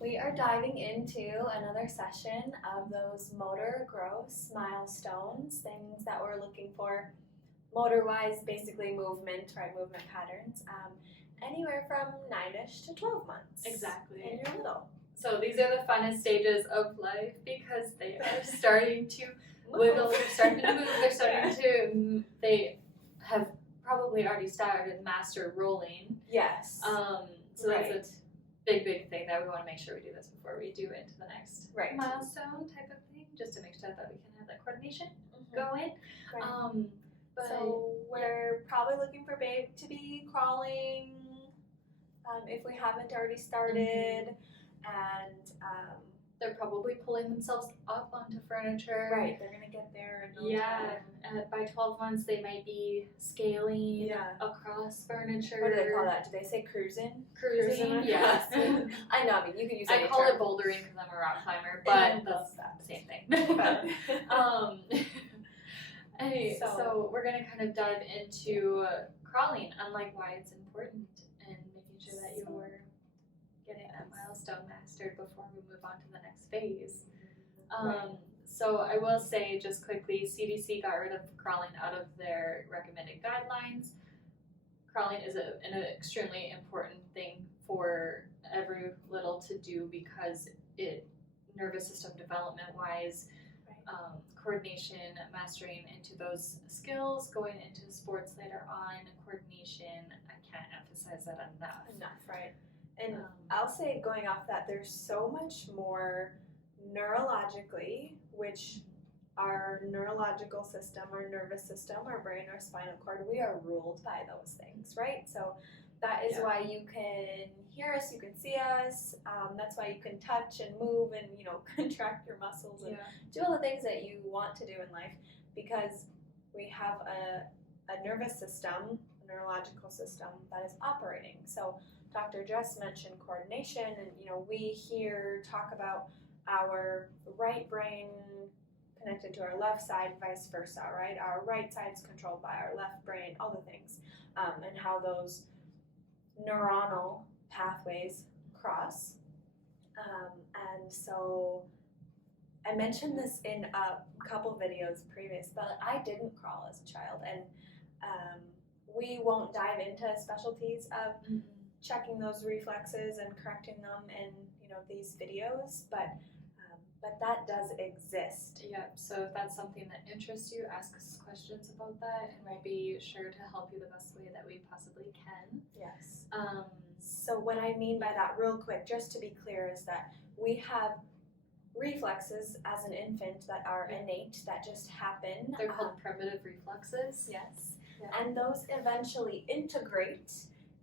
We are diving into another session of those motor gross milestones, things that we're looking for motor-wise, basically movement, right? Movement patterns, anywhere from 9-ish to 12 months. Exactly. And you're little. So these are the funnest stages of life because they are starting to wiggle, they're starting to move, they have probably already started master rolling. Yes. So that's a big thing that we want to make sure we do this before we do into the next milestone type of thing, just to make sure that we can have that coordination going. Right. So we're probably looking for babe to be crawling if we haven't already started, and they're probably pulling themselves up onto furniture. Right, they're gonna get there in no time. And by 12 months they might be scaling across furniture. What do they call that? Do they say cruising? Cruising, yes. I know, I mean, you can use I call it bouldering because I'm a rock climber, but that's the same thing. So we're going to kind of dive into crawling and like why it's important and making sure that you're getting that milestone mastered before we move on to the next phase. So I will say just quickly, CDC got rid of crawling out of their recommended guidelines. Crawling is an extremely important thing for every little to do because it nervous system development wise, coordination, mastering into those skills, going into sports later on, coordination, I can't emphasize that enough. Right? And I'll say, going off that, there's so much more neurologically, which our neurological system, our nervous system, our brain, our spinal cord, we are ruled by those things, right? So that is why you can hear us, you can see us, that's why you can touch and move and, contract your muscles and do all the things that you want to do in life, because we have a nervous system, a neurological system that is operating. So Dr. Jess mentioned coordination, and we here talk about our right brain connected to our left side, vice versa, right? Our right side's controlled by our left brain, all the things, and how those neuronal pathways cross. And so I mentioned this in a couple videos previous, but I didn't crawl as a child, and we won't dive into specialties of checking those reflexes and correcting them in these videos, but that does exist. Yep. So if that's something that interests you, ask us questions about that, and we'll be sure to help you the best way that we possibly can. Yes. So what I mean by that, real quick, just to be clear, is that we have reflexes as an infant that are innate, that just happen. They're called primitive reflexes. Yes. Yeah. And those eventually integrate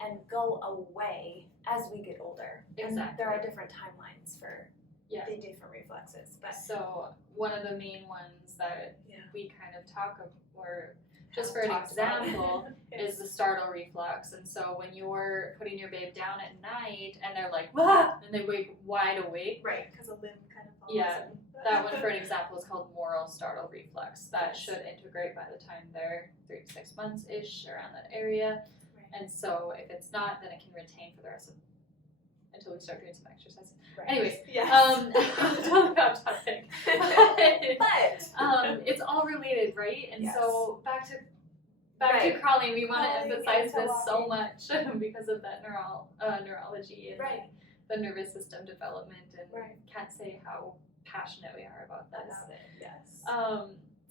and go away as we get older. Exactly. And there are different timelines for the different reflexes. But so one of the main ones that we kind of talk of, or just for an example, is the startle reflex. And so when you're putting your babe down at night and they're like, "Wah!" and they wake wide awake. Right, because a limb kind of falls. Yeah, that one, for an example, is called moral startle reflex. That should integrate by the time they're 3 to 6 months-ish, around that area. Right. And so if it's not, then it can retain for the rest of until we start doing some exercise. Right. Anyways, totally off topic. But it's all related, right? And so back to crawling, we want to emphasize this so much because of that neurology and the nervous system development, and can't say how passionate we are about this.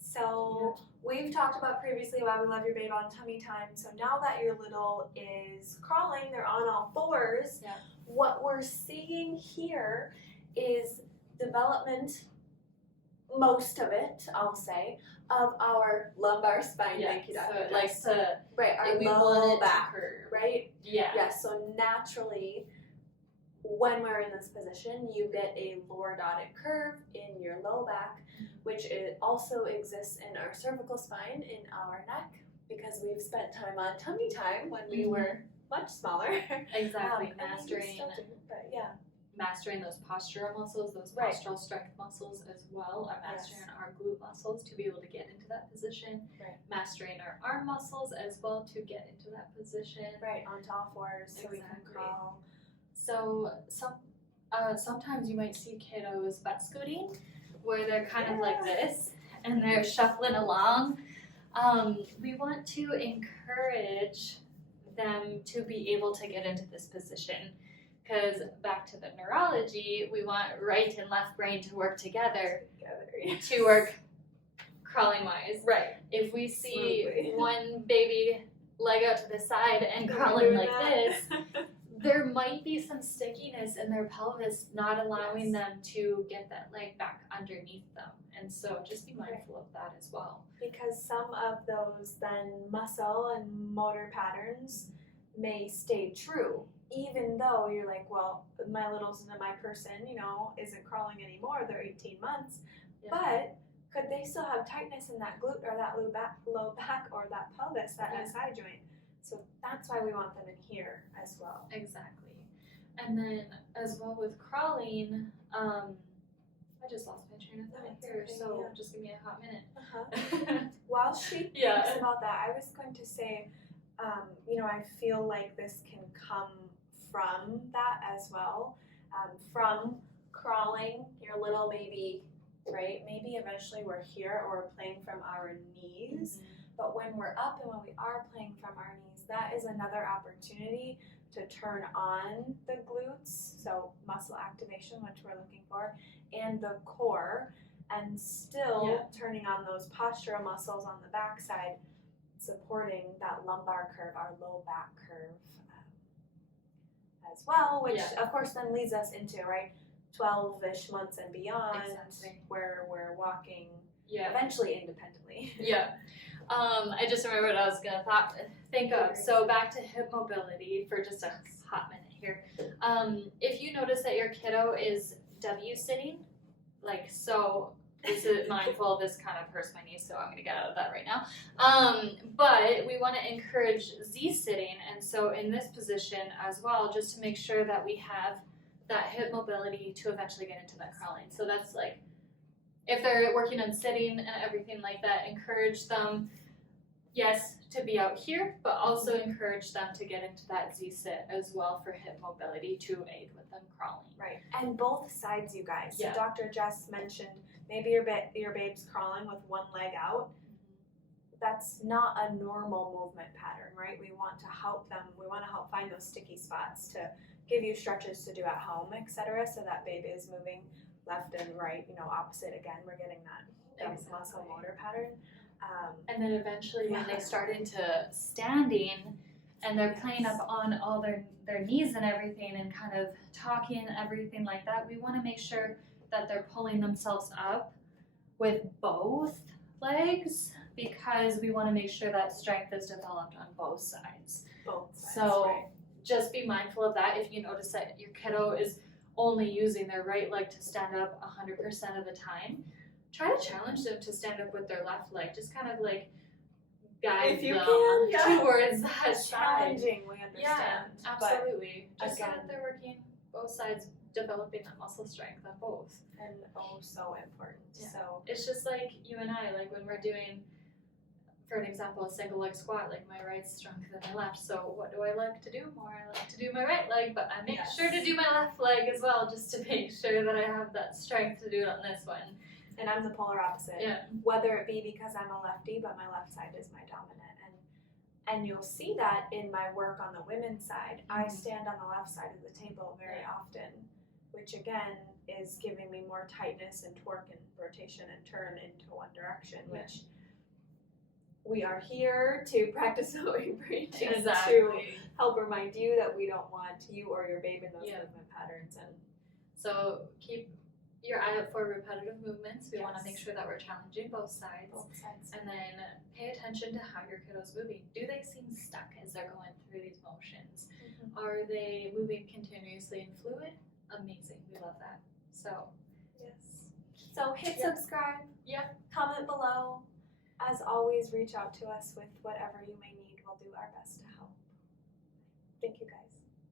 So we've talked about previously why we love your babe on tummy time. So now that your little is crawling, they're on all fours. Yeah. What we're seeing here is development, most of it, I'll say, of our lumbar spine. Thank you, Dr. So it likes to, our low back, right? Yeah. Yes, so naturally, when we're in this position, you get a lordotic curve in your low back, which also exists in our cervical spine, in our neck, because we've spent time on tummy time when we were much smaller. Exactly, mastering those postural muscles, those postural strength muscles as well, or mastering our glute muscles to be able to get into that position, mastering our arm muscles as well to get into that position. Right, onto all fours, so we can crawl. So sometimes you might see kiddos butt scooting, where they're kind of like this, and they're shuffling along. We want to encourage them to be able to get into this position, because back to the neurology, we want right and left brain to work together to work crawling wise. Right. If we see Smoothly. one baby leg out to the side and crawling like this, there might be some stickiness in their pelvis, not allowing them to get that leg back underneath them. And so just be mindful of that as well. Because some of those then muscle and motor patterns may stay true, even though you're like, well, my my person, isn't crawling anymore, they're 18 months, but could they still have tightness in that glute or that low back or that pelvis, that SI joint? So that's why we want them in here as well. Exactly. And then as well with crawling, I just lost my train of thought here, so just give me a hot minute. While she thinks about that, I was going to say, I feel like this can come from that as well, from crawling your little baby, right? Maybe eventually we're here or we're playing from our knees, but when we're up and when we are playing from our knees, that is another opportunity to turn on the glutes, so muscle activation, which we're looking for, and the core, and still turning on those postural muscles on the backside, supporting that lumbar curve, our low back curve as well, which of course then leads us into, right, 12-ish months and beyond, where we're walking eventually independently. I just remembered what I was going to think of. So back to hip mobility for just a hot minute here. If you notice that your kiddo is W sitting, like so, this is mindful, this kind of hurts my knees, so I'm going to get out of that right now. But we want to encourage Z sitting, and so in this position as well, just to make sure that we have that hip mobility to eventually get into that crawling. So that's like, if they're working on sitting and everything like that, encourage them, yes, to be out here, but also encourage them to get into that Z-sit as well for hip mobility to aid with them crawling. Right, and both sides, you guys. So Dr. Jess mentioned maybe your babe's crawling with one leg out. That's not a normal movement pattern, right? We want to help them, we want to help find those sticky spots to give you stretches to do at home, etc., so that baby is moving left and right, opposite again. We're getting that muscle motor pattern. And then eventually when they start into standing and they're playing up on all their knees and everything and kind of talking and everything like that, we want to make sure that they're pulling themselves up with both legs, because we want to make sure that strength is developed on both sides. So just be mindful of that. If you notice that your kiddo is only using their right leg to stand up 100% of the time, try to challenge them to stand up with their left leg. Just kind of like guide them towards that side. Challenging, we understand. Yeah, absolutely. Just so that they're working both sides, developing that muscle strength on both. And so important. Yeah. So it's just like you and I, like when we're doing, for an example, a single leg squat, like my right's stronger than my left. So what do I like to do more? I like to do my right leg, but I make sure to do my left leg as well, just to make sure that I have that strength to do it on this one. And I'm the polar opposite. Whether it be because I'm a lefty, but my left side is my dominant. And you'll see that in my work on the women's side. I stand on the left side of the table very often, which again is giving me more tightness and torque and rotation and turn into one direction, which we are here to practice what we preach and to help remind you that we don't want you or your babe in those movement patterns. And so keep your eye out for repetitive movements. We want to make sure that we're challenging both sides. And then pay attention to how your kiddo's moving. Do they seem stuck as they're going through these motions? Are they moving continuously and fluid? Amazing. We love that. So so hit subscribe. Comment below. As always, reach out to us with whatever you may need. We'll do our best to help. Thank you guys.